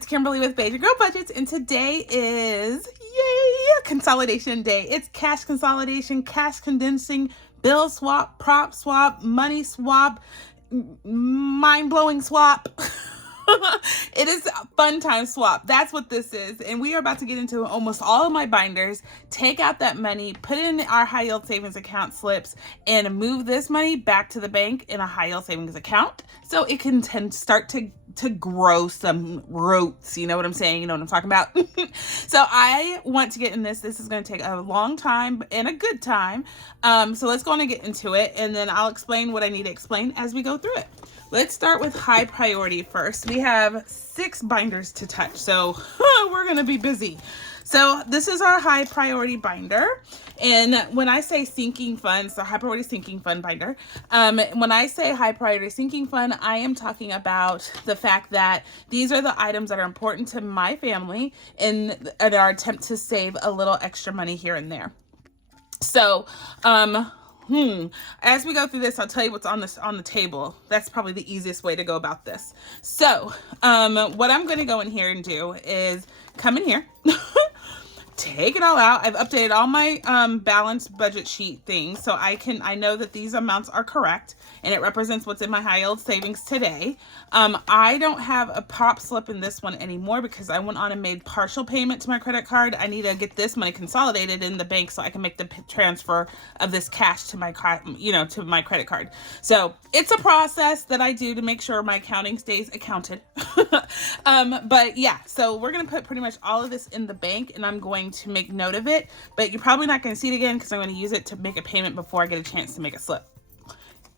it's Kimberly with Baby Girl Budgets, and today is, yay, consolidation day. It's cash consolidation, cash condensing, bill swap, prop swap, money swap, mind-blowing swap. It is a fun time swap. That's what this is. And we are about to get into almost all of my binders, take out that money, put it in our high yield savings account slips, and move this money back to the bank in a high yield savings account so it can start to grow some roots. You know what I'm saying? You know what I'm talking about? So I want to get in this. This is going to take a long time and a good time. So let's go on and get into it, and then I'll explain what I need to explain as we go through it. Let's start with high priority first. We have 6 binders to touch, so we're gonna be busy. So this is our high priority binder. And when I say sinking funds, the high priority sinking fund binder, when I say high priority sinking fund, I am talking about the fact that these are the items that are important to my family in our attempt to save a little extra money here and there. So, as we go through this, I'll tell you what's on the table. That's probably the easiest way to go about this. So, what I'm going to go in here and do is come in here, take it all out. I've updated all my balanced budget sheet things, so I know that these amounts are correct, and it represents what's in my high yield savings today. I don't have a prop slip in this one anymore because I went on and made partial payment to my credit card. I need to get this money consolidated in the bank so I can make the transfer of this cash to my to my credit card. So it's a process that I do to make sure my accounting stays accounted. But yeah, so we're gonna put pretty much all of this in the bank, and I'm going to make note of it, but you're probably not going to see it again because I'm going to use it to make a payment before I get a chance to make a slip.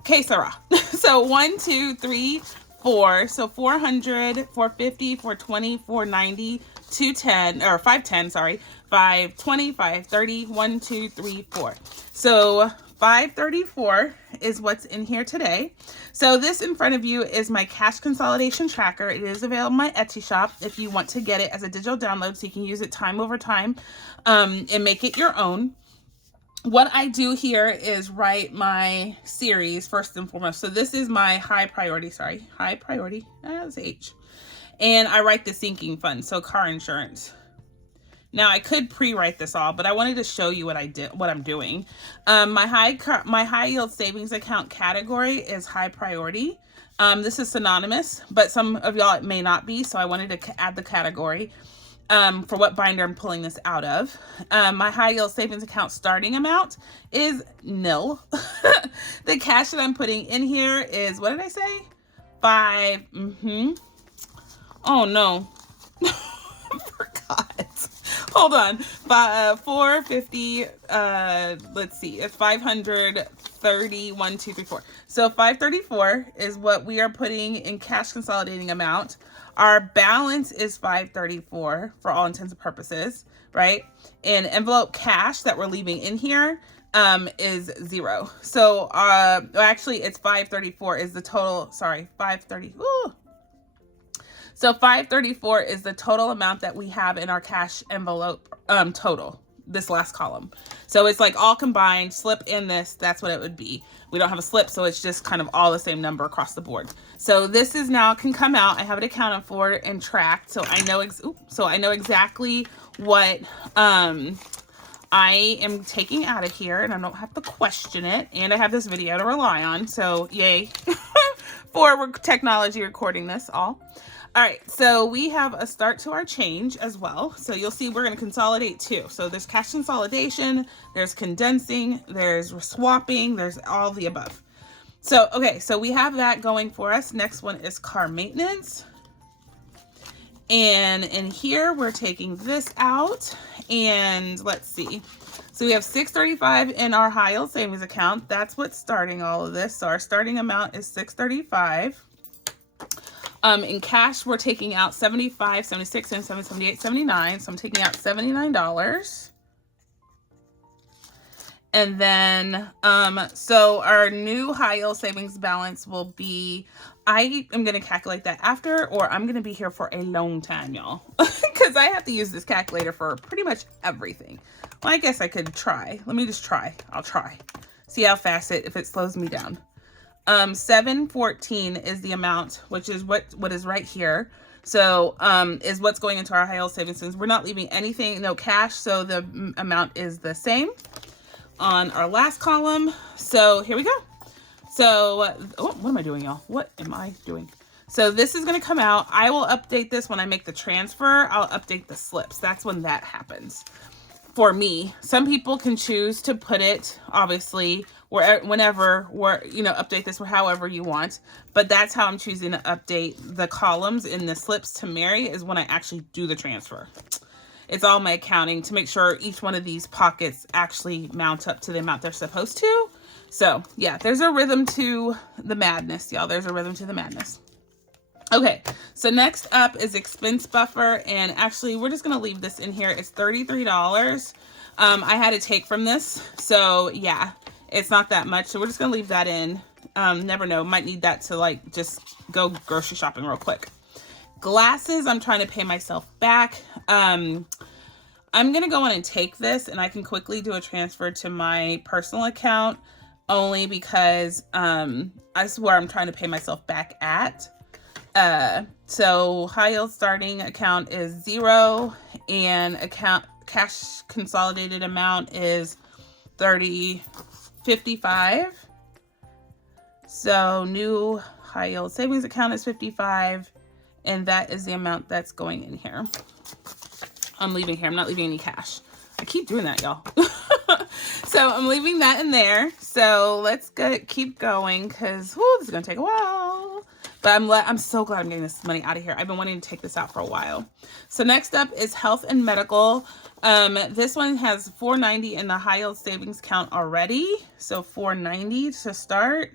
Okay, Sarah. So 1, 2, 3, 4. So 400, 450, 420, 490, 210, or 510, sorry, 520, 530, 1, 2, 3, 4. So 534 is what's in here today. So this in front of you is my cash consolidation tracker. It is available in my Etsy shop if you want to get it as a digital download so you can use it time over time and make it your own. What I do here is write my series first and foremost. So this is my high priority, that's H. And I write the sinking fund, so car insurance. Now I could pre-write this all, but I wanted to show you what I'm doing. My high yield savings account category is high priority. This is synonymous, but some of y'all it may not be, so I wanted to add the category for what binder I'm pulling this out of. My high yield savings account starting amount is nil. The cash that I'm putting in here is, what did I say? 5. Oh no. Forgot. Hold on. 450. Let's see. It's 530. 1, 2, 3, 4. So 534 is what we are putting in cash consolidating amount. Our balance is 534 for all intents and purposes, right? And envelope cash that we're leaving in here is 0. So actually it's 534 is the total. Sorry, 530. Ooh. So 534 is the total amount that we have in our cash envelope total, this last column. So it's like all combined, slip in this, that's what it would be. We don't have a slip, so it's just kind of all the same number across the board. So this is now can come out. I have it accounted for and tracked, so I know exactly what I am taking out of here, and I don't have to question it. And I have this video to rely on, so yay for technology recording this all. All right, so we have a start to our change as well. So you'll see we're going to consolidate too. So there's cash consolidation, there's condensing, there's swapping, there's all the above. So, okay, so we have that going for us. Next one is car maintenance. And in here, we're taking this out. And let's see. So we have 635 in our high yield savings account. That's what's starting all of this. So our starting amount is 635. In cash, we're taking out 75, 76, 77, 78, 79. So I'm taking out $79. And then, so our new high yield savings balance will be, I am going to calculate that after, or I'm going to be here for a long time, y'all, because I have to use this calculator for pretty much everything. Well, I guess I could try. Let me just try. I'll try. See how fast if it slows me down. 714 is the amount, which is what is right here. So is what's going into our high yield savings. We're not leaving anything, no cash, so the amount is the same on our last column. So here we go. So oh, what am I doing, y'all? What am I doing? So this is going to come out. I will update this when I make the transfer. I'll update the slips. That's when that happens for me. Some people can choose to put it, obviously, whenever, update this however you want. But that's how I'm choosing to update the columns in the slips to Mary, is when I actually do the transfer. It's all my accounting to make sure each one of these pockets actually mount up to the amount they're supposed to. So yeah, there's a rhythm to the madness, y'all. There's a rhythm to the madness. Okay, so next up is expense buffer, and actually we're just gonna leave this in here. It's $33. I had to take from this, so yeah, it's not that much. So we're just gonna leave that in. Never know, might need that to like just go grocery shopping real quick. Glasses, I'm trying to pay myself back. I'm gonna go on and take this, and I can quickly do a transfer to my personal account, only because that's where I'm trying to pay myself back at. So high yield starting account is 0, and account cash consolidated amount is $30.55. So new high yield savings account is 55, and that is the amount that's going in here. I'm leaving here. I'm not leaving any cash. I keep doing that, y'all. So I'm leaving that in there. So let's keep going, because this is gonna take a while. But I'm so glad I'm getting this money out of here. I've been wanting to take this out for a while. So next up is health and medical. This one has $490 in the high yield savings account already. So $490 to start.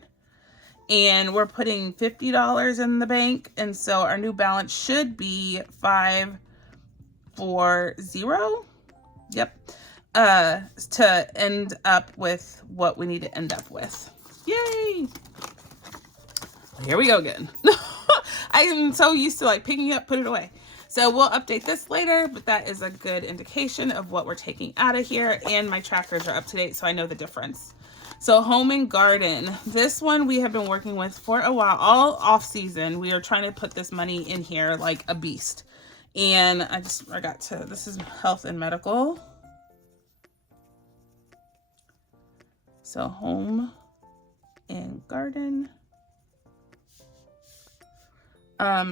And we're putting $50 in the bank. And so our new balance should be $540. Yep. To end up with what we need to end up with. Yay! Here we go again. I am so used to like picking it up, put it away. So we'll update this later, but that is a good indication of what we're taking out of here. And my trackers are up to date, so I know the difference. So home and garden. This one we have been working with for a while, all off season. We are trying to put this money in here like a beast. And this is health and medical. So home and garden.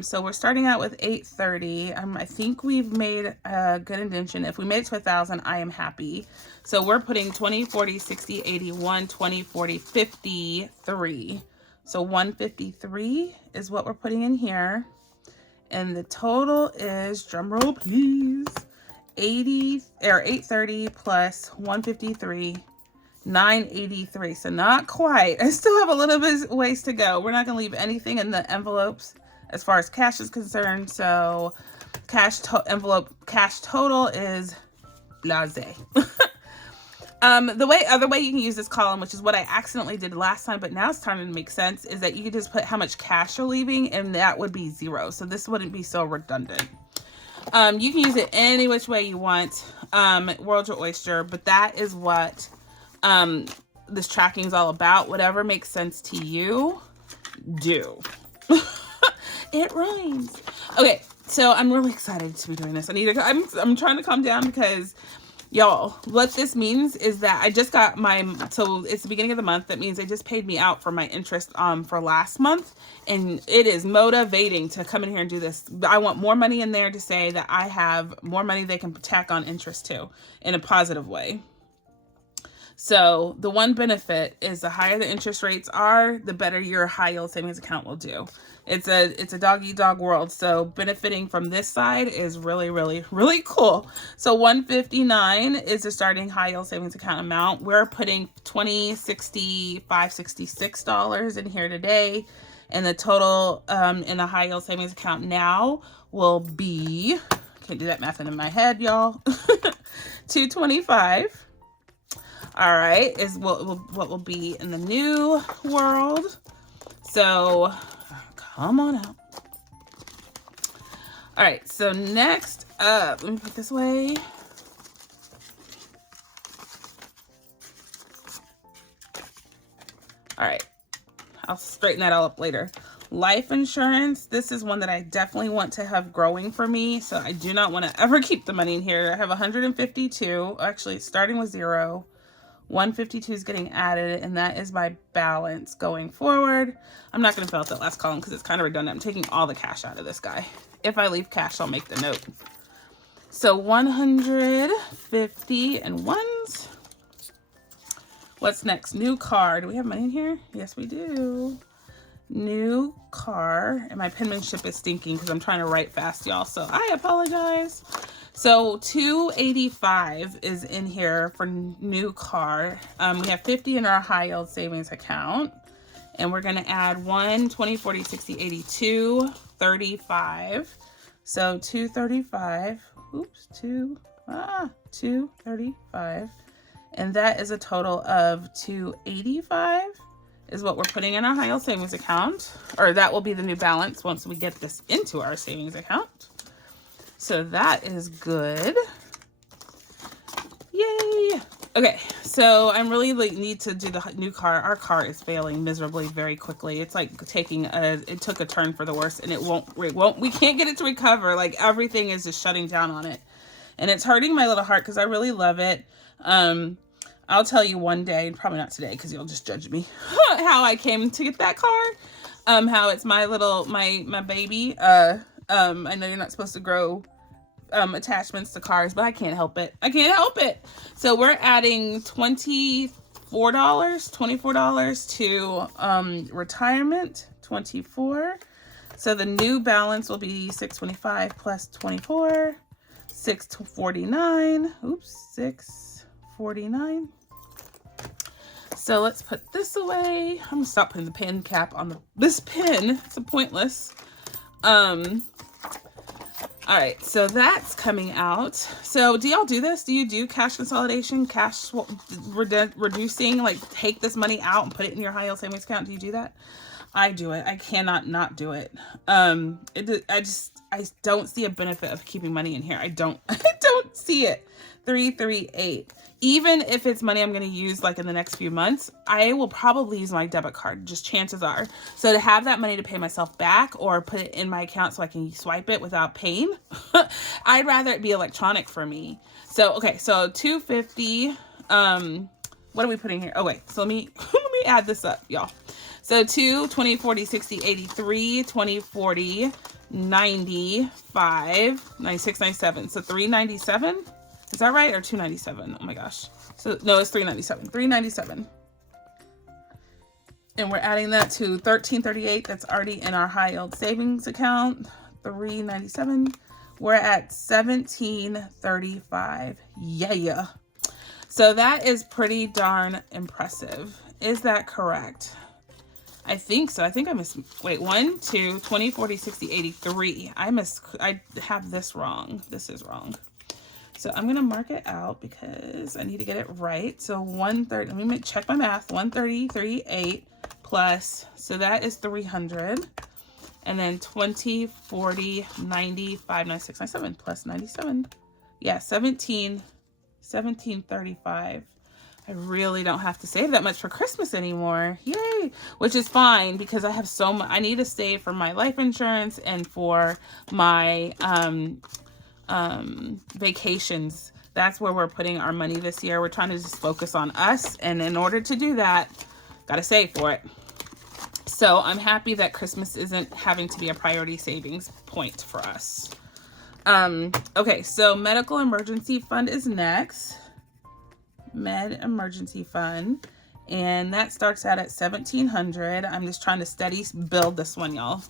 So we're starting out with $830. I think we've made a good indention. If we made it to 1,000, I am happy. So we're putting 20, 40, 60, 81, 20, 40, 53. So 153 is what we're putting in here. And the total is, drum roll please, 830 plus 153, 983. So not quite. I still have a little bit ways to go. We're not going to leave anything in the envelopes as far as cash is concerned. So cash total is blasé. The other way you can use this column, which is what I accidentally did last time, but now it's starting to make sense, is that you can just put how much cash you're leaving, and that would be 0. So this wouldn't be so redundant. You can use it any which way you want. World's your oyster, but that is what this tracking is all about. Whatever makes sense to you, do. It rhymes. Okay, so I'm really excited to be doing this. I'm trying to calm down, because y'all, what this means is that I just got so it's the beginning of the month. That means they just paid me out for my interest for last month, and it is motivating to come in here and do this. I want more money in there to say that I have more money they can tack on interest to in a positive way. So the one benefit is the higher the interest rates are, the better your high yield savings account will do. It's a dog eat dog world. So benefiting from this side is really, really, really cool. So 159 is the starting high yield savings account amount. We're putting $20, $60, $566 in here today. And the total in the high yield savings account now will be, can't do that math in my head, y'all. 225. All right, is what will be in the new world. So come on out. All right, so next up, let me put this away. All right, I'll straighten that all up later. Life insurance, this is one that I definitely want to have growing for me. So I do not want to ever keep the money in here. I have 152, actually starting with 0. 152 is getting added, and that is my balance going forward. I'm not going to fill out that last column because it's kind of redundant. I'm taking all the cash out of this guy. If I leave cash, I'll make the note. So 150 and ones. What's next? New car. Do we have money in here? Yes, we do. New car. And my penmanship is stinking because I'm trying to write fast, y'all. So I apologize. So 285 is in here for new car. We have 50 in our high yield savings account. And we're going to add 1, 20, 40, 60, 82, 35. So 235. Oops, 235. And that is a total of 285 is what we're putting in our high yield savings account. Or that will be the new balance once we get this into our savings account. So that is good. Yay. Okay, so I'm really need to do the new car. Our car is failing miserably very quickly. It's like it took a turn for the worse, and we can't get it to recover. Like everything is just shutting down on it. And it's hurting my little heart because I really love it. I'll tell you one day, probably not today because you'll just judge me, how I came to get that car. How it's my baby. I know you're not supposed to grow attachments to cars, but I can't help it. I can't help it. So we're adding $24 to retirement, 24. So the new balance will be 625 plus 24, 649. Oops, 649. So let's put this away. I'm gonna stop putting the pen cap on this pen. It's pointless. All right, so that's coming out. So do y'all do this? Do you do cash consolidation, cash reducing, like take this money out and put it in your high yield savings account? Do you do that? I do it. I cannot not do it. I don't see a benefit of keeping money in here. I don't see it. 338. Even if it's money I'm going to use like in the next few months, I will probably use my debit card, just chances are. So to have that money to pay myself back or put it in my account so I can swipe it without pain, I'd rather it be electronic for me. So, okay, so 250, what are we putting here? Oh wait, so let me add this up, y'all. So 2, 20, 40, 60, 83, 20, 40, 95, 96, 97. So 397. Is that right? Or 297? Oh my gosh. So no, it's 397. 397. And we're adding that to 1338. That's already in our high yield savings account. 397. We're at 1735. Yeah. So that is pretty darn impressive. Is that correct? I think so. I think I missed, wait, 1, 2, 20, 40, 60, 83. I have this wrong. This is wrong. So I'm going to mark it out because I need to get it right. So 130, let me check my math. 133.8 plus, so that is 300. And then 20, 40, 90, 5, 96, 97 plus 97. Yeah, 1735. I really don't have to save that much for Christmas anymore. Yay! Which is fine because I have so much. I need to save for my life insurance and for my vacations. That's where we're putting our money this year. We're trying to just focus on us, and in order to do that, gotta save for it. So I'm happy that Christmas isn't having to be a priority savings point for us. Okay, so medical emergency fund is next. Med emergency fund, and that starts out at 1,700. I'm just trying to steady build this one, y'all.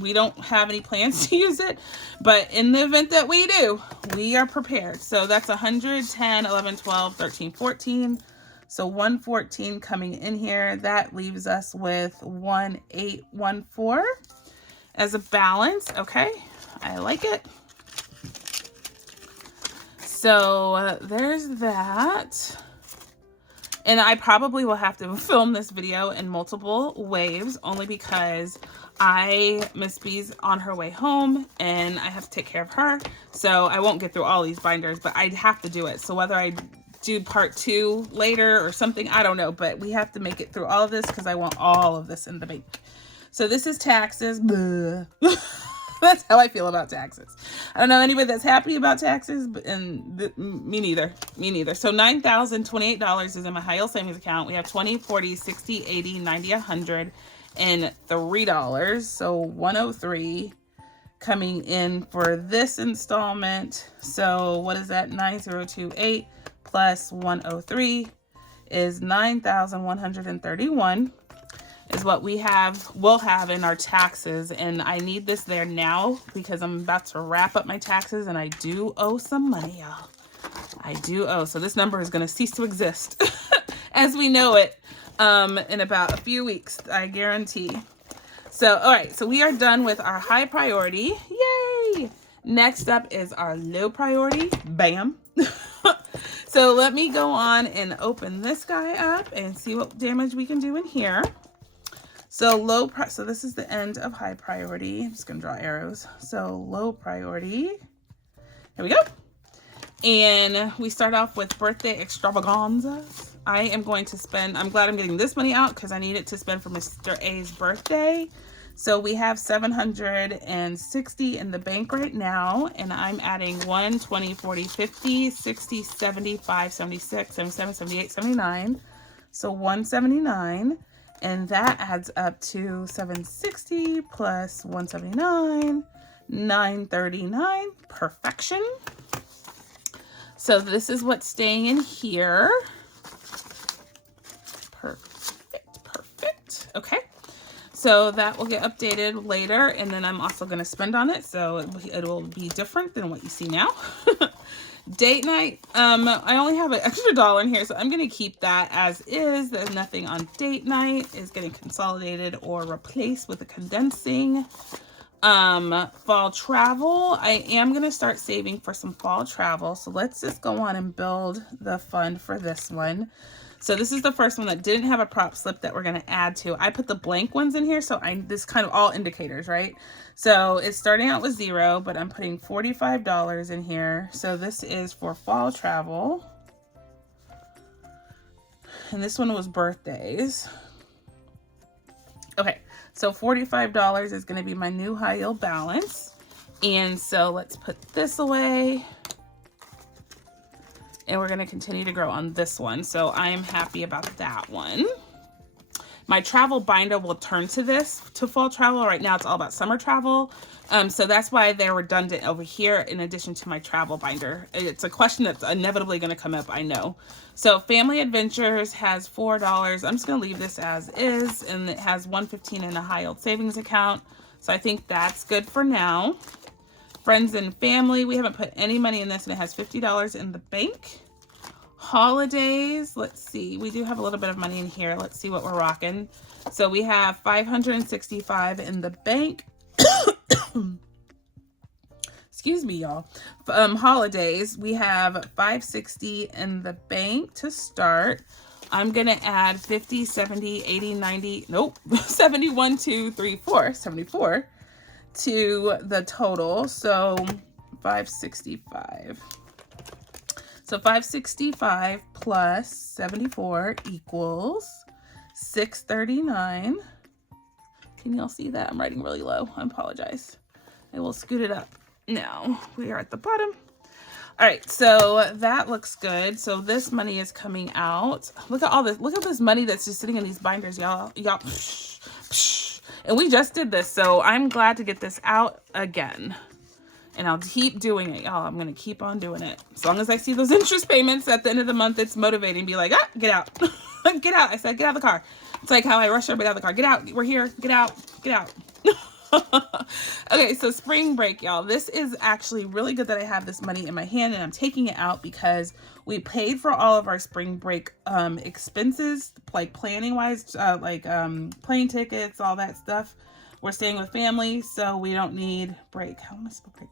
We don't have any plans to use it, but in the event that we do, we are prepared. So that's 100, 10, 11, 12, 13, 14. So 114 coming in here. That leaves us with 1814 as a balance. Okay, I like it. So there's that. And I probably will have to film this video in multiple waves only because Miss B's on her way home and I have to take care of her. So I won't get through all these binders, but I'd have to do it. So whether I do part 2 later or something, I don't know, but we have to make it through all of this because I want all of this in the bank. So this is taxes. That's how I feel about taxes. I don't know anybody that's happy about taxes, but me neither. Me neither. So $9,028 is in my high yield savings account. We have 20, 40, 60, 80, 90, 100, and $3. So 103 coming in for this installment. So what is that? 9028 plus 103 is 9,131 is what will have in our taxes. And I need this there now because I'm about to wrap up my taxes and I do owe some money, y'all. I do owe. So this number is going to cease to exist as we know it in about a few weeks, I guarantee. So, all right, so we are done with our high priority. Yay! Next up is our low priority. Bam. So let me go on and open this guy up and see what damage we can do in here. So so this is the end of high priority. I'm just gonna draw arrows. So low priority. Here we go. And we start off with birthday extravaganzas. I am going to spend, I'm glad I'm getting this money out because I need it to spend for Mr. A's birthday. So we have 760 in the bank right now, and I'm adding 1, 20, 40, 50, 60, 75, 76, 77, 78, 79. So 179, and that adds up to 760 plus 179, 939, perfection. So this is what's staying in here. Perfect. Okay. So that will get updated later, and then I'm also going to spend on it, so it will be different than what you see now. Date night, I only have an extra $1 in here, so I'm going to keep that as is. There's nothing on date night is getting consolidated or replaced with the condensing. Fall travel, I am going to start saving for some fall travel, so let's just go on and build the fund for this one. So this is the first one that didn't have a prop slip that we're going to add to. I put the blank ones in here, so this kind of all indicators, right? So it's starting out with 0, but I'm putting $45 in here. So this is for fall travel. And this one was birthdays. Okay, so $45 is going to be my new high yield balance. And so let's put this away. And we're going to continue to grow on this one. So I'm happy about that one. My travel binder will turn to fall travel. Right now it's all about summer travel. So that's why they're redundant over here in addition to my travel binder. It's a question that's inevitably going to come up, I know. So Family Adventures has $4. I'm just going to leave this as is. And it has $115 in a high yield savings account. So I think that's good for now. Friends and family, we haven't put any money in this, and it has $50 in the bank. Holidays, let's see. We do have a little bit of money in here. Let's see what we're rocking. So we have $565 in the bank. Excuse me, y'all. Holidays, we have $560 in the bank to start. I'm going to add 50, 70, 80, 90, nope, 71, 2, 3, 4, 74. To the total, so 565. So 565 plus 74 equals 639. Can y'all see that? I'm writing really low. I apologize. I will scoot it up. Now we are at the bottom. All right, so that looks good. So this money is coming out. Look at all this. Look at this money that's just sitting in these binders, y'all. And we just did this, so I'm glad to get this out again. And I'll keep doing it, y'all. I'm going to keep on doing it. As long as I see those interest payments at the end of the month, it's motivating. Be like, get out. Get out. I said, get out of the car. It's like how I rush everybody out of the car. Get out. We're here. Get out. Get out. Okay, so spring break, y'all. This is actually really good that I have this money in my hand and I'm taking it out because we paid for all of our spring break expenses, like planning wise, plane tickets, all that stuff. We're staying with family, so we don't need break. How am I supposed to break?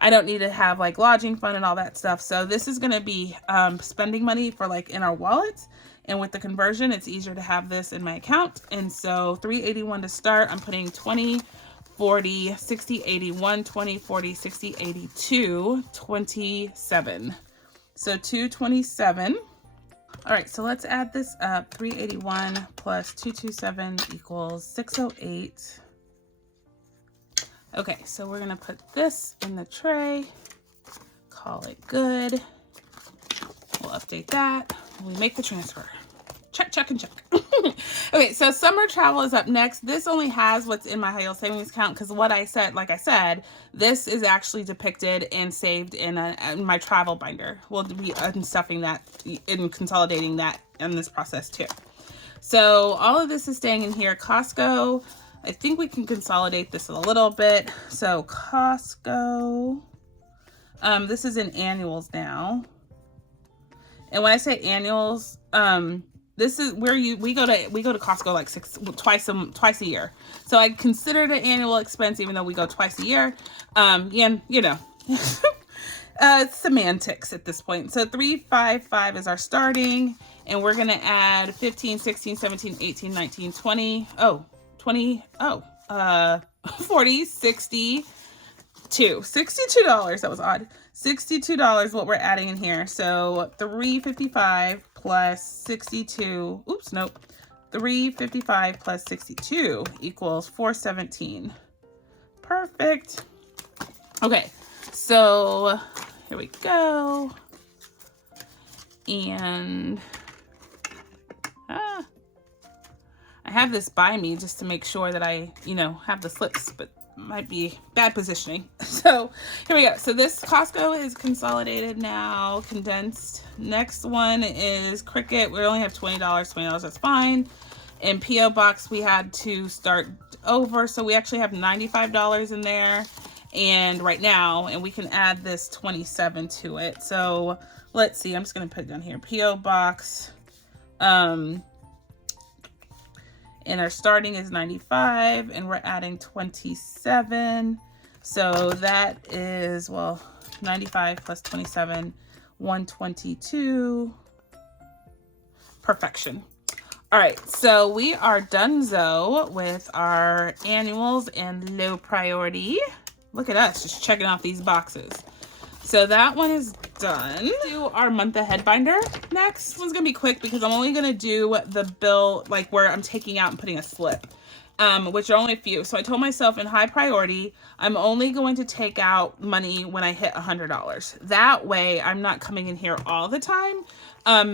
I don't need to have like lodging fund and all that stuff. So this is going to be spending money for like in our wallets. And with the conversion, it's easier to have this in my account. And so $381 to start. I'm putting 20, 40, 60, 81, 20, 40, 60, 82, 27. So 227. All right, so let's add this up. 381 plus 227 equals 608. Okay, so we're gonna put this in the tray, call it good. We'll update that. We make the transfer. Check, check, and check. Okay, so summer travel is up next. This only has what's in my high yield savings account because what I said, like I said, this is actually depicted and saved in my travel binder. We'll be unstuffing that and consolidating that in this process too. So all of this is staying in here. Costco, I think we can consolidate this a little bit. So Costco, this is in annuals now. And when I say annuals, this is where we go to Costco like twice a year. So I consider it an annual expense, even though we go twice a year. And you know, it's semantics at this point. So 355 is our starting, and we're gonna add 15, 16, 17, 18, 19, 20. 40, 62. $62. That was odd. $62 what we're adding in here. So 355 plus 62. Oops, nope. 355 plus 62 equals 417. Perfect. Okay, so here we go. And I have this by me just to make sure that I, have the slips, but might be bad positioning. So here we go. So this Costco is consolidated now, condensed. Next one is Cricket. We only have $20. $20, that's fine. And P.O. Box, we had to start over. So we actually have $95 in there. And right now, and we can add this 27 to it. So let's see, I'm just going to put it down here. P.O. Box, and our starting is 95 and we're adding 27. So that is, 95 plus 27, 122. Perfection. All right, so we are donezo with our annuals and low priority. Look at us just checking off these boxes. So that one is done. Do our month ahead binder next. This one's gonna be quick because I'm only gonna do the bill like where I'm taking out and putting a slip, which are only a few. So I told myself in high priority, I'm only going to take out money when I hit $100. That way I'm not coming in here all the time,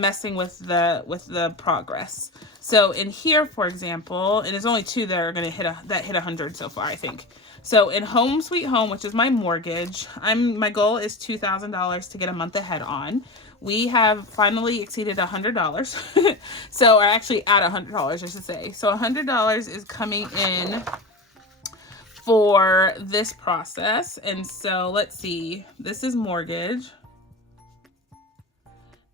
messing with the progress. So in here, for example, and there's only two that are gonna hit 100 so far, I think. So in Home Sweet Home, which is my mortgage, my goal is $2,000 to get a month ahead on. We have finally exceeded $100. So, or actually at $100, I should say. So $100 is coming in for this process. And so let's see, this is mortgage.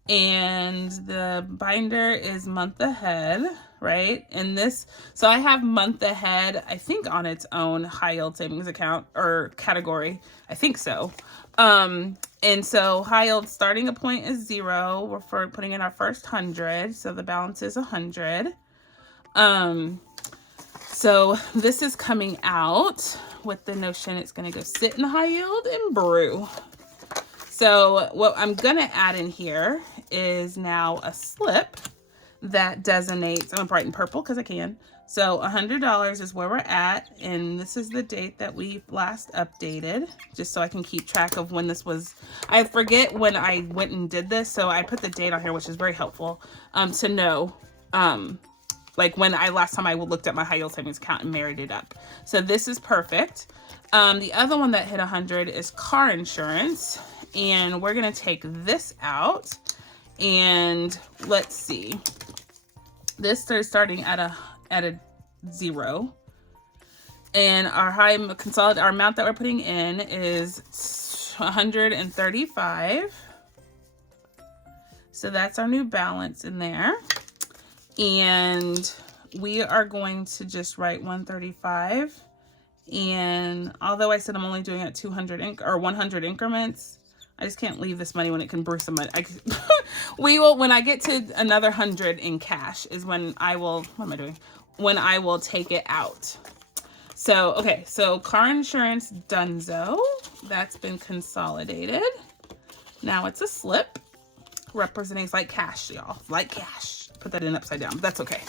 And the binder is month ahead, right? And this, so I have month ahead, I think on its own high yield savings account or category. I think so. And so high yield starting a point is 0. We're for putting in our first 100. So the balance is 100. So this is coming out with the notion it's going to go sit in high yield and brew. So what I'm going to add in here is now a slip that designates, I'm going to brighten purple because I can. So $100 is where we're at. And this is the date that we last updated, just so I can keep track of when this was. I forget when I went and did this. So I put the date on here, which is very helpful to know like when last time I looked at my high yield savings account and married it up. So this is perfect. The other one that hit 100 is car insurance. And we're going to take this out. And let's see. This starts starting at a 0. And our our amount that we're putting in is 135. So that's our new balance in there. And we are going to just write 135. And although I said I'm only doing it 100 increments, I just can't leave this money when it can brew some money. We will, when I get to another 100 in cash is when I will, what am I doing? When I will take it out. So, okay, so car insurance donezo. That's been consolidated. Now it's a slip representing like cash, y'all. Like cash. Put that in upside down, but that's okay.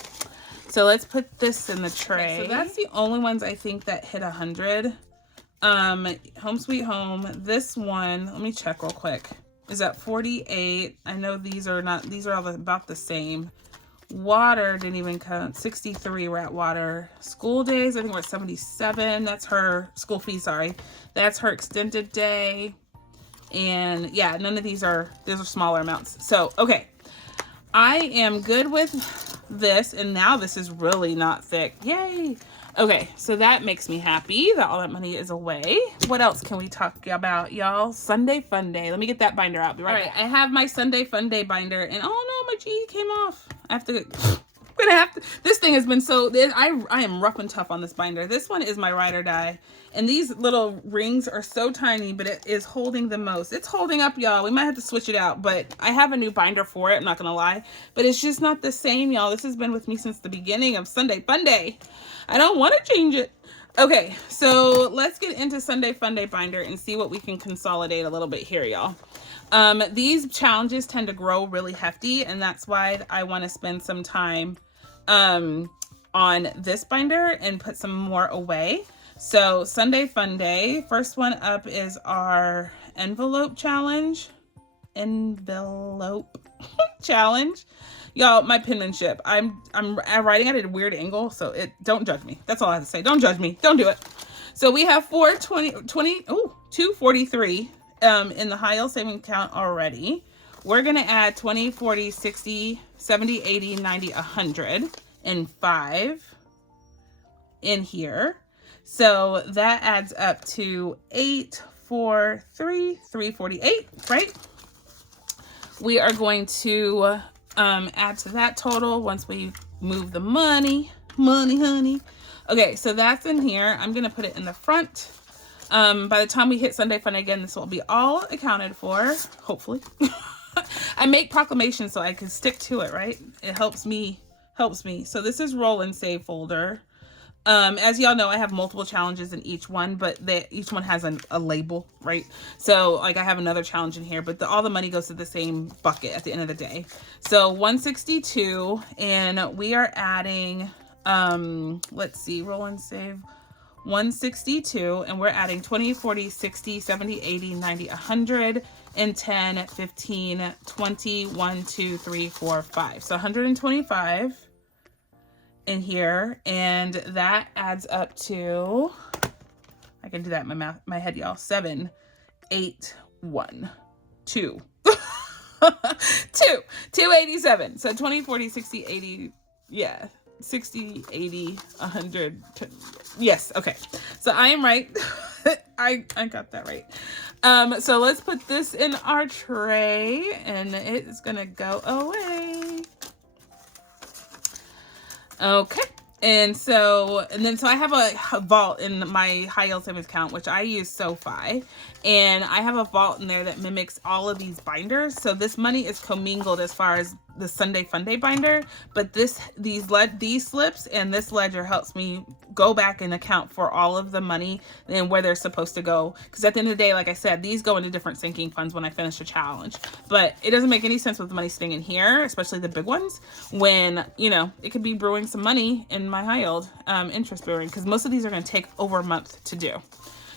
So let's put this in the tray. Okay, so that's the only ones I think that hit 100. Home Sweet Home, this one, let me check real quick, is at 48. I know these are all about the same. Water didn't even count. 63 we're at water. School days, I think we're at 77. That's her school fee, sorry. That's her extended day. And yeah, none of these are smaller amounts. So, okay. I am good with this, and now this is really not thick. Yay! Okay, so that makes me happy that all that money is away. What else can we talk about, y'all? Sunday Funday. Let me get that binder out. Be right back. I have my Sunday Funday binder, and oh no, my G came off. I have to. I'm gonna have to. This thing has been so. I am rough and tough on this binder. This one is my ride or die, and these little rings are so tiny, but it is holding the most. It's holding up, y'all. We might have to switch it out, but I have a new binder for it. I'm not gonna lie, but it's just not the same, y'all. This has been with me since the beginning of Sunday Funday. I don't want to change it. Okay, so let's get into Sunday Funday binder and see what we can consolidate a little bit here, y'all. These challenges tend to grow really hefty, and that's why I want to spend some time on this binder and put some more away. So Sunday Funday, first one up is our envelope challenge. Envelope challenge. Y'all, my penmanship. I'm writing at a weird angle, so don't judge me. That's all I have to say. Don't judge me. Don't do it. So we have 243 in the high yield savings account already. We're gonna add 20, 40, 60, 70, 80, 90, 100, and 5 in here. So that adds up to 843, 348, right? We are going to add to that total once we move the money, honey. Okay, so that's in here. I'm gonna put it in the front. By the time we hit Sunday Fun again, this will be all accounted for, hopefully. I make proclamations so I can stick to it, right? It helps me. So this is roll and save folder. As y'all know, I have multiple challenges in each one, but each one has a label, right? So like I have another challenge in here, but all the money goes to the same bucket at the end of the day. So 162, and we are adding, let's see, roll and save, 162, and we're adding 20, 40, 60, 70, 80, 90, 100, and 10, 15, 20, 1, 2, 3, 4, 5. So 125 in here, and that adds up to, I can do that in my head, y'all, 7, 8, 1, 2. 287. So 20, 40, 60, 80, yeah, 60, 80, 100. Yes, okay. So I am right. I got that right. So let's put this in our tray, and it is gonna go away. Okay. And then I have a vault in my high yield savings account, which I use SoFi, and I have a vault in there that mimics all of these binders. So this money is commingled as far as the Sunday Funday binder, but these slips and this ledger helps me go back and account for all of the money and where they're supposed to go. Because at the end of the day, like I said, these go into different sinking funds when I finish a challenge. But it doesn't make any sense with the money sitting in here, especially the big ones, when, you know, it could be brewing some money in my high yield interest brewing, because most of these are going to take over a month to do.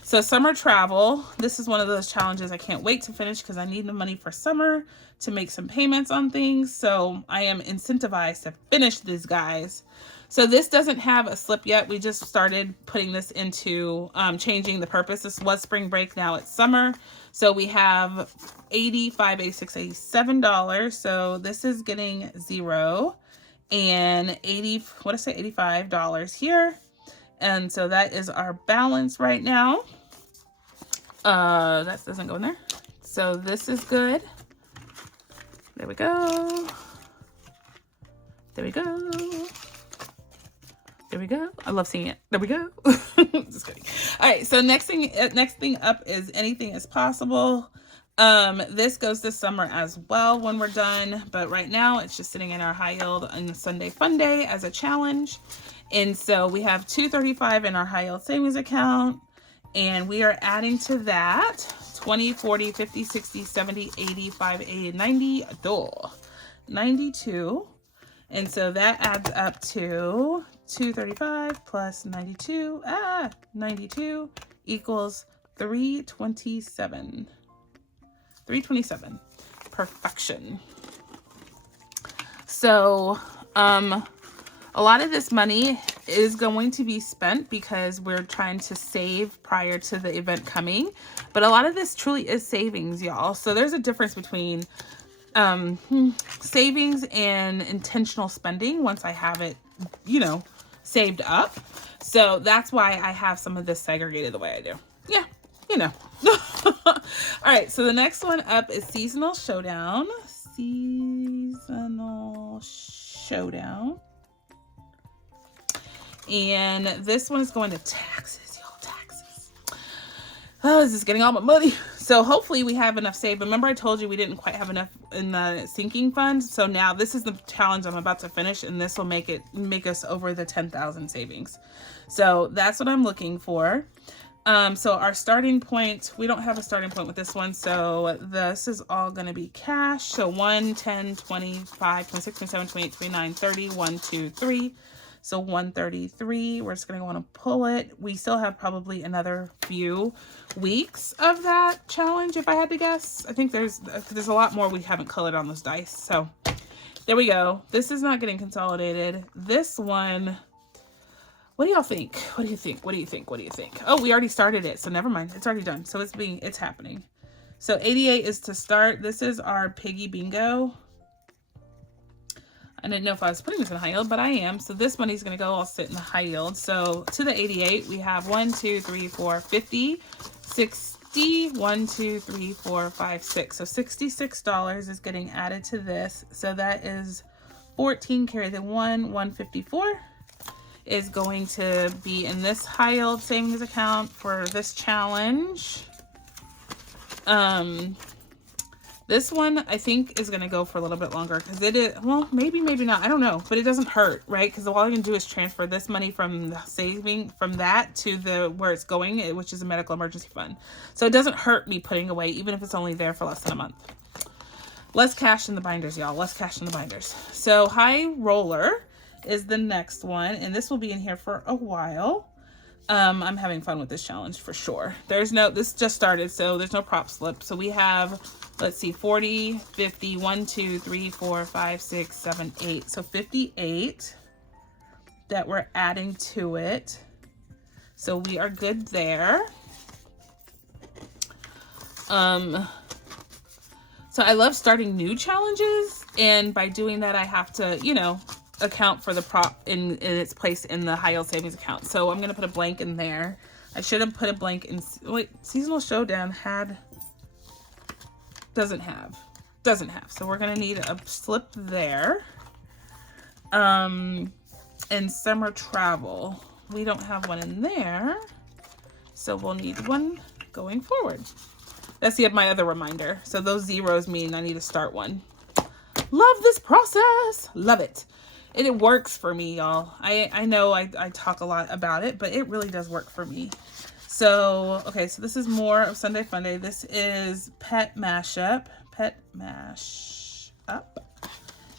So summer travel, this is one of those challenges I can't wait to finish because I need the money for summer to make some payments on things. So I am incentivized to finish these guys. So this doesn't have a slip yet. We just started putting this into changing the purpose. This was spring break, now it's summer. So we have $85, $86, $87. So this is getting 0 and $85 here. And so that is our balance right now. That doesn't go in there. So this is good. There we go. There we go. There we go. I love seeing it. There we go. Just kidding. All right. So next thing up is anything is possible. This goes this summer as well when we're done, but right now it's just sitting in our high yield on the Sunday Funday as a challenge. And so we have 235 in our high yield savings account, and we are adding to that 20, 40, 50, 60, 70, 85, 80, 90, 92. And so that adds up to 235 plus 92, 92 equals 327. 327. Perfection. So, a lot of this money is going to be spent because we're trying to save prior to the event coming. But a lot of this truly is savings, y'all. So there's a difference between savings and intentional spending once I have it, you know, saved up. So that's why I have some of this segregated the way I do. Yeah, you know. All right, so the next one up is Seasonal Showdown. Seasonal Showdown. And this one is going to taxes, y'all, taxes. Oh, this is getting all my money. So hopefully we have enough saved. Remember I told you we didn't quite have enough in the sinking fund. So now this is the challenge I'm about to finish, and this will make us over the 10,000 savings. So that's what I'm looking for. So our starting point, we don't have a starting point with this one. So this is all going to be cash. So 1, 10, 25, 26, 27, 28, 29, 30, 1, 2, 3. So 133, we're just going to want to pull it. We still have probably another few weeks of that challenge, if I had to guess. I think there's a lot more we haven't colored on those dice. So there we go. This is not getting consolidated. This one, what do y'all think? What do you think? What do you think? What do you think? Oh, we already started it. So never mind. It's already done. So it's happening. So 88 is to start. This is our piggy bingo. I didn't know if I was putting this in high yield, but I am. So this money's going to go all sit in the high yield. So to the 88, we have 1, 2, 3, 4, 50, 60, 1, 2, 3, 4, 5, 6. So $66 is getting added to this. So that is 14 carry the 1, 154 is going to be in this high yield savings account for this challenge. This one, I think, is going to go for a little bit longer because it is, well, maybe not. I don't know, but it doesn't hurt, right? Because all I can do is transfer this money from the saving, from that to where it's going, which is a medical emergency fund. So it doesn't hurt me putting away, even if it's only there for less than a month. Less cash in the binders, y'all. Less cash in the binders. So high roller is the next one, and this will be in here for a while. I'm having fun with this challenge for sure. This just started, so there's no prop slip. So we have, let's see, 40, 50, 1, 2, 3, 4, 5, 6, 7, 8. So 58 that we're adding to it. So we are good there. So I love starting new challenges, and by doing that, I have to, you know, account for the prop in its place in the high yield savings account. So I'm going to put a blank in there. I should have put a blank in, wait, Seasonal Showdown doesn't have. So we're going to need a slip there. And Summer Travel, we don't have one in there. So we'll need one going forward. That's my other reminder. So those zeros mean I need to start one. Love this process. Love it. It works for me, y'all. I know I talk a lot about it, but it really does work for me. So, okay, so this is more of Sunday Funday. This is Pet Mashup.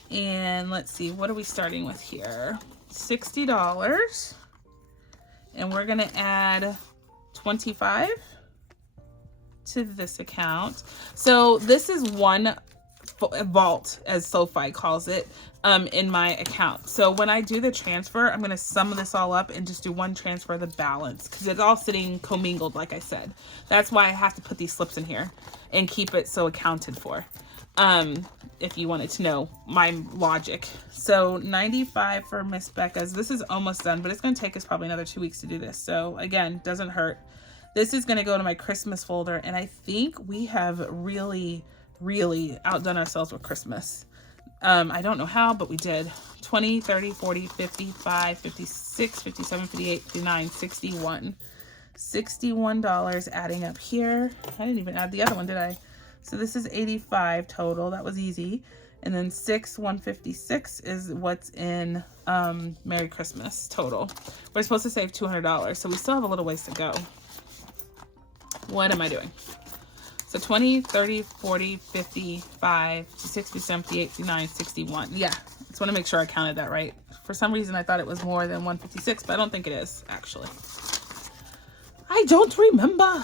And let's see, what are we starting with here? $60. And we're going to add 25 to this account. So this is one vault, as SoFi calls it, in my account. So when I do the transfer, I'm going to sum this all up and just do one transfer of the balance because it's all sitting commingled, like I said. That's why I have to put these slips in here and keep it so accounted for. If you wanted to know my logic. So 95 for Miss Becca's. This is almost done, but it's going to take us probably another 2 weeks to do this. So again, doesn't hurt. This is going to go to my Christmas folder, and I think we have really outdone ourselves with Christmas. I don't know how, but we did. 20, 30, 40, 55, 56, 57, 58, 59, 61. $61 adding up here. I didn't even add the other one, did I? So this is 85 total. That was easy. And then 156 is what's in Merry Christmas total. We're supposed to save $200, so we still have a little ways to go. What am I doing? So 20, 30, 40, 55, 60, 70, 89, 61. Yeah, just want to make sure I counted that right. For some reason, I thought it was more than 156, but I don't think it is, actually. I don't remember.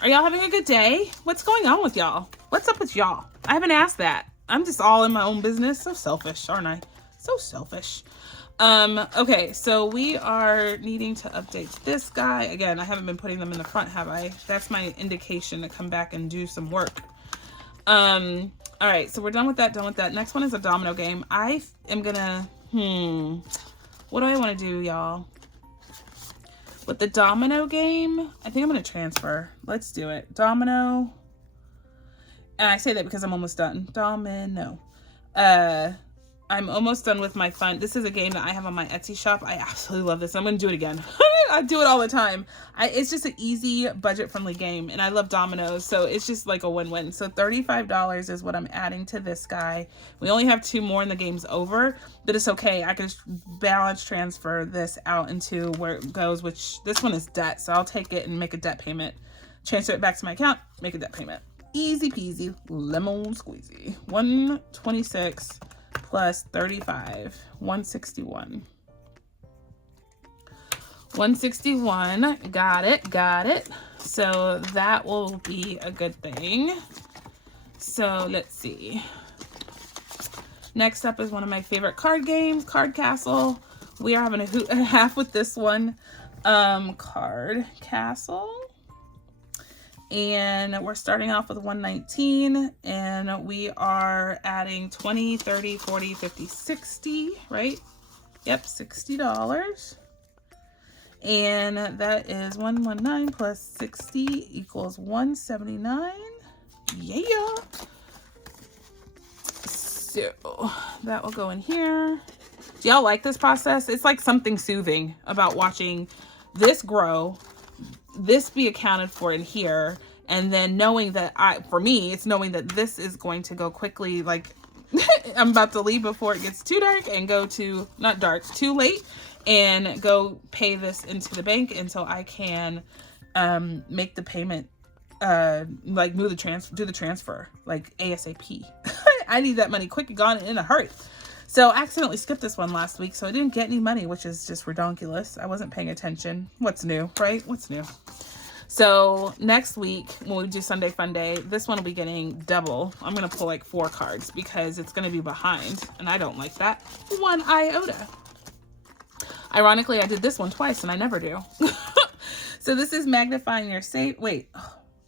Are y'all having a good day? What's going on with y'all? What's up with y'all? I haven't asked that. I'm just all in my own business. So selfish, aren't I? So selfish. Okay, so we are needing to update this guy. Again, I haven't been putting them in the front, have I? That's my indication to come back and do some work. All right, so we're done with that, Next one is a domino game. I am gonna, what do I want to do, y'all? With the domino game, I think I'm gonna transfer. Let's do it. Domino. And I say that because I'm almost done. Domino. I'm almost done with my fun. This is a game that I have on my Etsy shop. I absolutely love this. I'm going to do it again. I do it all the time. It's just an easy, budget-friendly game, and I love dominoes, so it's just like a win-win. So $35 is what I'm adding to this guy. We only have 2 more and the game's over, but it's okay. I can just balance transfer this out into where it goes, which this one is debt, so I'll take it and make a debt payment. Transfer it back to my account, make a debt payment. Easy peasy, lemon squeezy. 126 plus 35, 161. 161, got it. So that will be a good thing. So let's see. Next up is one of my favorite card games, Card Castle. We are having a hoot and a half with this one. Card Castle. And we're starting off with 119, and we are adding 20, 30, 40, 50, 60, right? Yep, $60. And that is 119 plus 60 equals 179. Yeah. So that will go in here. Do y'all like this process? It's like something soothing about watching this grow, this be accounted for in here, and then knowing that for me, it's knowing that this is going to go quickly. Like I'm about to leave before it gets too dark and go to, not dark, too late, and go pay this into the bank until I can make the payment, like do the transfer, like ASAP. I need that money quick and gone and in a hurry. So I accidentally skipped this one last week, so I didn't get any money, which is just redonkulous. I wasn't paying attention. What's new, right? What's new? So next week, when we do Sunday Fun Day, this one will be getting double. I'm going to pull like 4 cards because it's going to be behind, and I don't like that 1 iota. Ironically, I did this one twice, and I never do. So this is magnifying your save. Wait.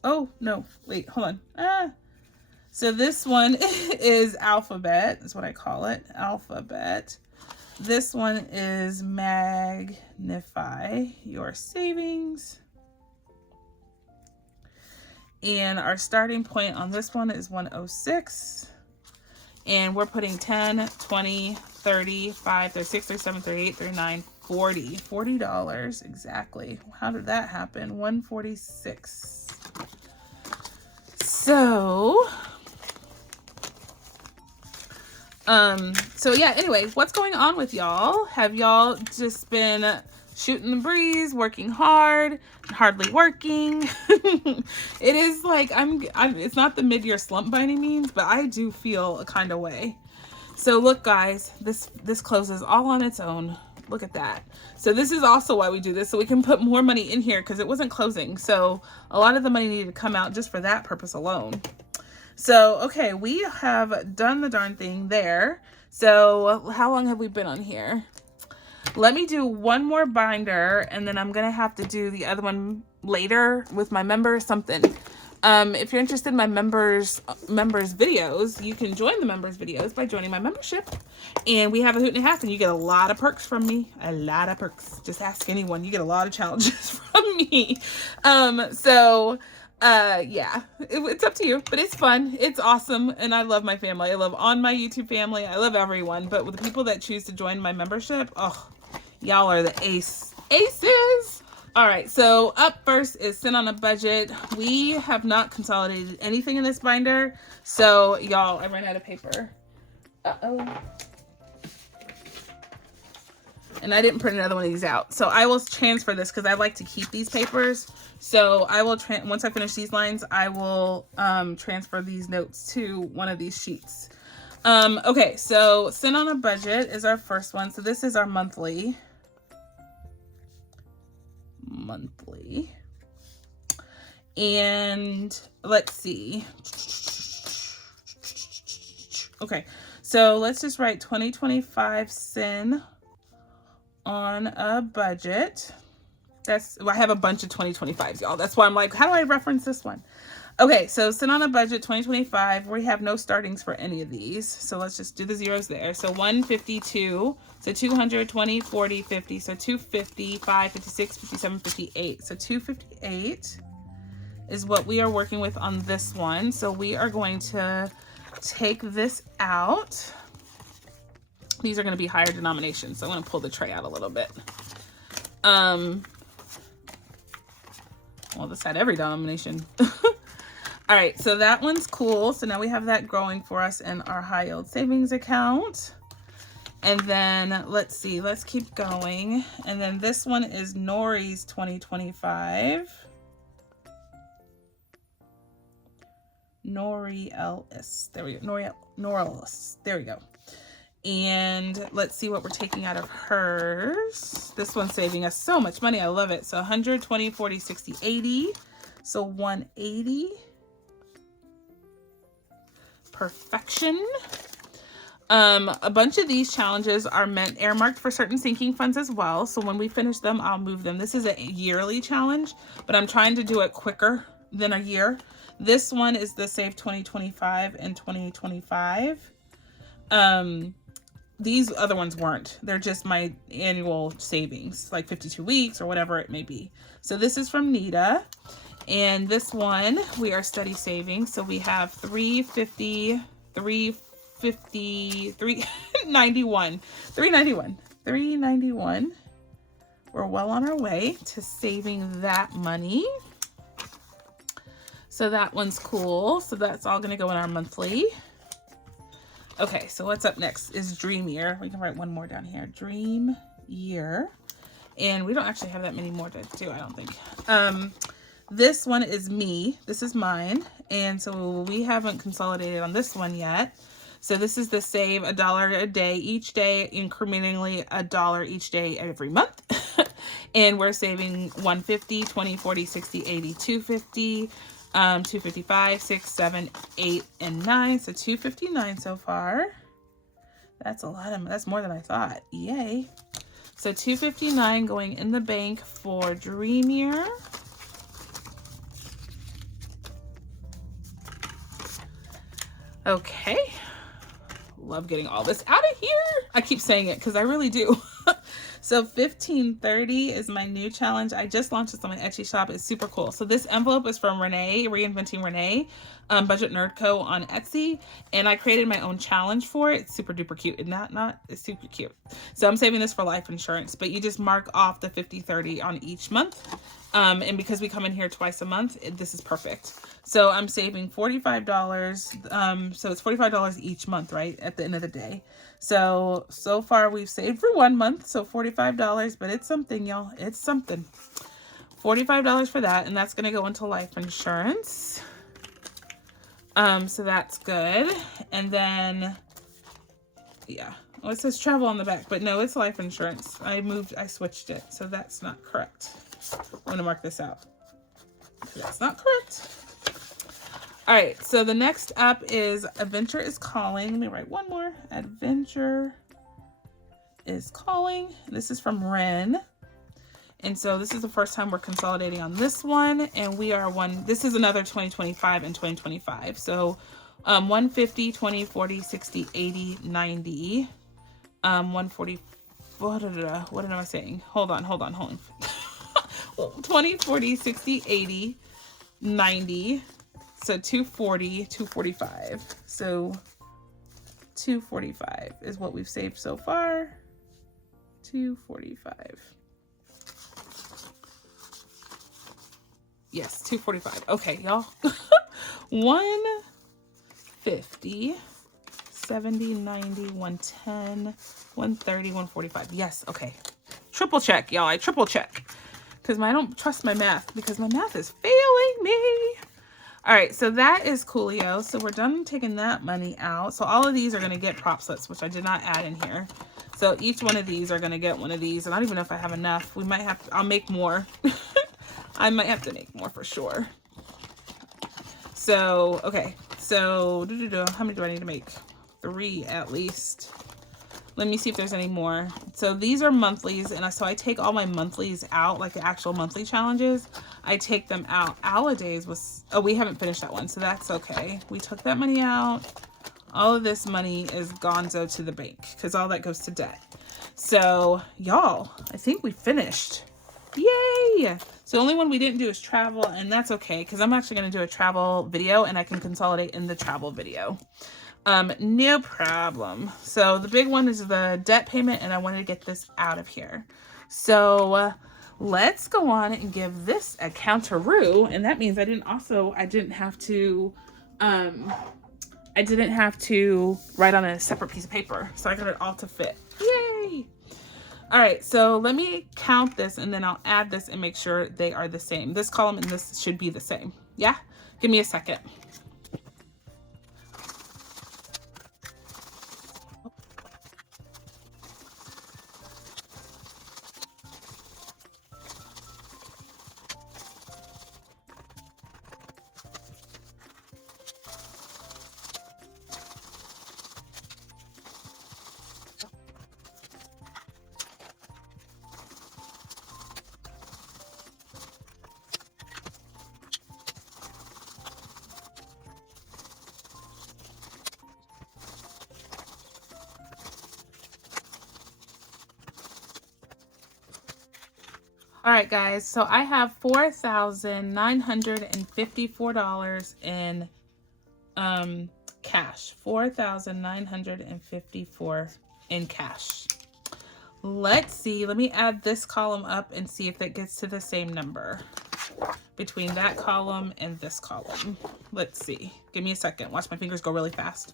Oh, no. Wait, hold on. So this one is alphabet, is what I call it, alphabet. This one is magnify your savings. And our starting point on this one is 106. And we're putting 10, 20, 30, 5, 36, 37, 38, 39, 40. $40 exactly. How did that happen? 146. So yeah, anyway, what's going on with y'all? Have y'all just been shooting the breeze, working hard, hardly working? It is like, it's not the mid-year slump by any means, but I do feel a kind of way. So look, guys, this closes all on its own. Look at that. So this is also why we do this, so we can put more money in here because it wasn't closing. So a lot of the money needed to come out just for that purpose alone. So, okay, we have done the darn thing there. So how long have we been on here? Let me do one more binder, and then I'm going to have to do the other one later with my members, something. If you're interested in my members videos, you can join the members videos by joining my membership. And we have a hoot and a half, and you get a lot of perks from me. A lot of perks. Just ask anyone. You get a lot of challenges from me. Yeah, it's up to you, but it's fun. It's awesome. And I love my family. I love on my YouTube family. I love everyone, but with the people that choose to join my membership, oh, y'all are the aces. All right. So up first is Sin on a Budget. We have not consolidated anything in this binder. So y'all, I ran out of paper. Uh-oh. And I didn't print another one of these out. So I will transfer this because I like to keep these papers. So I will, once I finish these lines, I will transfer these notes to one of these sheets. Okay, so Sin on a Budget is our first one. So this is our monthly. And let's see. Okay, so let's just write 2025 sin on a budget. Well, I have a bunch of 2025s, y'all. That's why I'm like, how do I reference this one? Okay, so sin on a budget 2025. We have no startings for any of these. So let's just do the zeros there. So 152, so 200, 20, 40, 50. So 250, 5, 56, 57, 58. So 258 is what we are working with on this one. So we are going to take this out. These are going to be higher denominations. So I'm going to pull the tray out a little bit. Well, this had every denomination. All right, so that one's cool. So now we have that growing for us in our high yield savings account. And then let's see, let's keep going. And then this one is Nori's 2025. Nori Ellis. There we go. Nori Ellis. There we go. And let's see what we're taking out of hers. This one's saving us so much money. I love it. So 100, 20, 40, 60, 80. So 180. Perfection. A bunch of these challenges are earmarked for certain sinking funds as well. So when we finish them, I'll move them. This is a yearly challenge, but I'm trying to do it quicker than a year. This one is the Save 2025 and 2025. These other ones weren't. They're just my annual savings, like 52 weeks or whatever it may be. So this is from Nita. And this one, we are steady saving. So we have 350, 350, 391, 391, 391. We're well on our way to saving that money. So that one's cool. So that's all going to go in our monthly. Okay, so what's up next is Dream Year. We can write one more down here. Dream Year. And we don't actually have that many more to do, I don't think. This one is me. This is mine. And so we haven't consolidated on this one yet. So this is the save $1 a day each day, incrementally $1 each day every month. And we're saving 150, 20, 40, 60, 80, 250. 255, 6, 7, 8, and 9. So 259 so far. That's a lot of, that's more than I thought. Yay. So 259 going in the bank for Dream Year. Okay. Love getting all this out of here. I keep saying it because I really do. So 1530 is my new challenge. I just launched this on my Etsy shop. It's super cool. So this envelope is from Renee, Reinventing Renee, Budget Nerd Co. on Etsy. And I created my own challenge for it. It's super duper cute. And it's super cute. So I'm saving this for life insurance. But you just mark off the 50/30 on each month. And because we come in here twice a month, this is perfect. So I'm saving $45. So it's $45 each month, right? At the end of the day. So far we've saved for 1 month. So $45, but it's something, y'all. It's something. $45 for that. And that's going to go into life insurance. So that's good. And then, yeah. Well, it says travel on the back, but no, it's life insurance. I switched it. So that's not correct. I'm going to mark this out. That's not correct. All right, so the next up is Adventure is Calling. Let me write one more. Adventure is Calling. This is from Ren. And so this is the first time we're consolidating on this one. And we are this is another 2025 and 2025. So 150, 20, 40, 60, 80, 90. 140, what am I saying? Hold on. 20, 40, 60, 80, 90. So 240, 245. So 245 is what we've saved so far. 245. Yes, 245. Okay, y'all. 150, 70, 90, 110, 130, 145. Yes, okay. Triple check, y'all. I triple check. Because I don't trust my math. Because my math is failing me. All right, so that is coolio. So we're done taking that money out. So all of these are going to get prop sets, which I did not add in here. So each one of these are going to get one of these. And I don't even know if I have enough. We might have to, I'll make more. I might have to make more for sure. So, okay. So, how many do I need to make? 3 at least. Let me see if there's any more. So these are monthlies, and so I take all my monthlies out, like the actual monthly challenges. I take them out. Holidays was, oh, we haven't finished that one, so that's okay. We took that money out. All of this money is gonzo to the bank because all that goes to debt. So y'all, I think we finished. Yay! So the only one we didn't do is travel, and that's okay because I'm actually going to do a travel video, and I can consolidate in the travel video. No problem. So the big one is the debt payment, and I wanted to get this out of here. So let's go on and give this a counteroo, and that means I didn't have to write on a separate piece of paper. So I got it all to fit. Yay! All right, so let me count this, and then I'll add this and make sure they are the same. This column and this should be the same. Yeah? Give me a second. All right, guys, so I have $4,954 in cash. $4,954 in cash. Let's see. Let me add this column up and see if it gets to the same number between that column and this column. Let's see. Give me a second. Watch my fingers go really fast.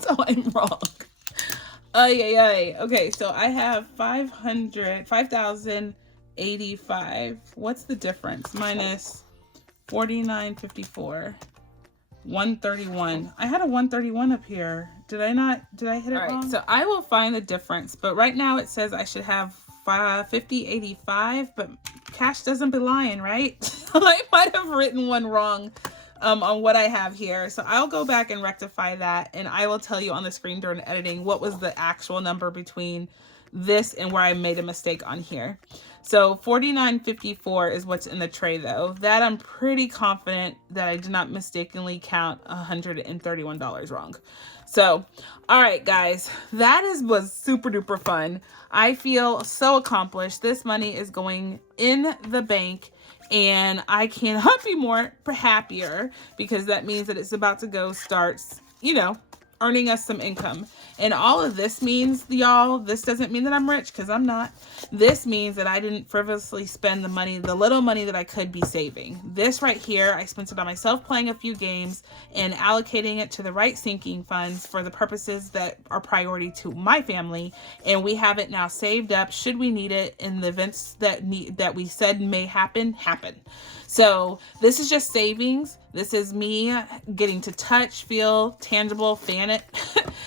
So I'm wrong. Okay, so I have 5,085. What's the difference? Minus 49.54. 131. I had a 131 up here. Did I hit it wrong? So I will find the difference, but right now it says I should have 50.85, but cash doesn't be lying, right? I might have written one wrong on what I have here. So I'll go back and rectify that, and I will tell you on the screen during editing what was the actual number between this and where I made a mistake on here. So 49.54 is what's in the tray, though. That I'm pretty confident that I did not mistakenly count $131 wrong. So, all right, guys, that was super duper fun. I feel so accomplished. This money is going in the bank, and I cannot be more happier because that means that it's about to go start, earning us some income. And all of this means, y'all, this doesn't mean that I'm rich, because I'm not. This means that I didn't frivolously spend the money, the little money that I could be saving. This right here, I spent it on myself playing a few games and allocating it to the right sinking funds for the purposes that are priority to my family. And we have it now saved up should we need it in the events that we said may happen. So this is just savings. This is me getting to touch, feel, tangible, fan it.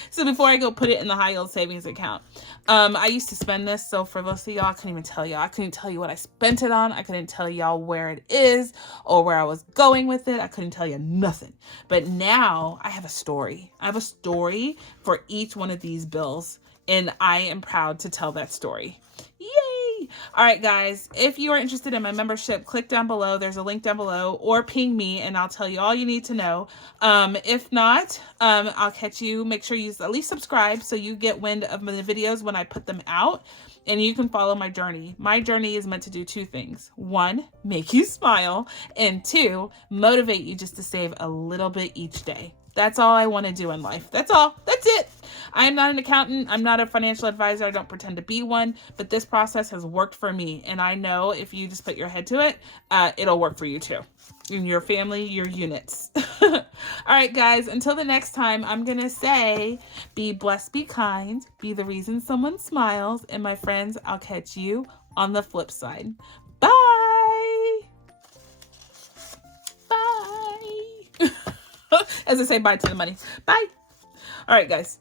So before I go put it in the high yield savings account. I used to spend this so frivolously, y'all. I couldn't even tell y'all. I couldn't tell you what I spent it on. I couldn't tell y'all where it is or where I was going with it. I couldn't tell you nothing. But now I have a story. I have a story for each one of these bills, and I am proud to tell that story. Yay! All right, guys, if you are interested in my membership, click down below. There's a link down below, or ping me and I'll tell you all you need to know. If not, I'll catch you. Make sure you at least subscribe so you get wind of my videos when I put them out, and you can follow my journey. My journey is meant to do two things. 1, make you smile, and 2, motivate you just to save a little bit each day. That's all I want to do in life. That's all. That's it. I am not an accountant. I'm not a financial advisor. I don't pretend to be one, but this process has worked for me. And I know if you just put your head to it, it'll work for you too. In your family, your units. All right, guys, until the next time, I'm going to say, be blessed, be kind, be the reason someone smiles. And my friends, I'll catch you on the flip side. Bye. Bye. As I say bye to the money. Bye. All right, guys.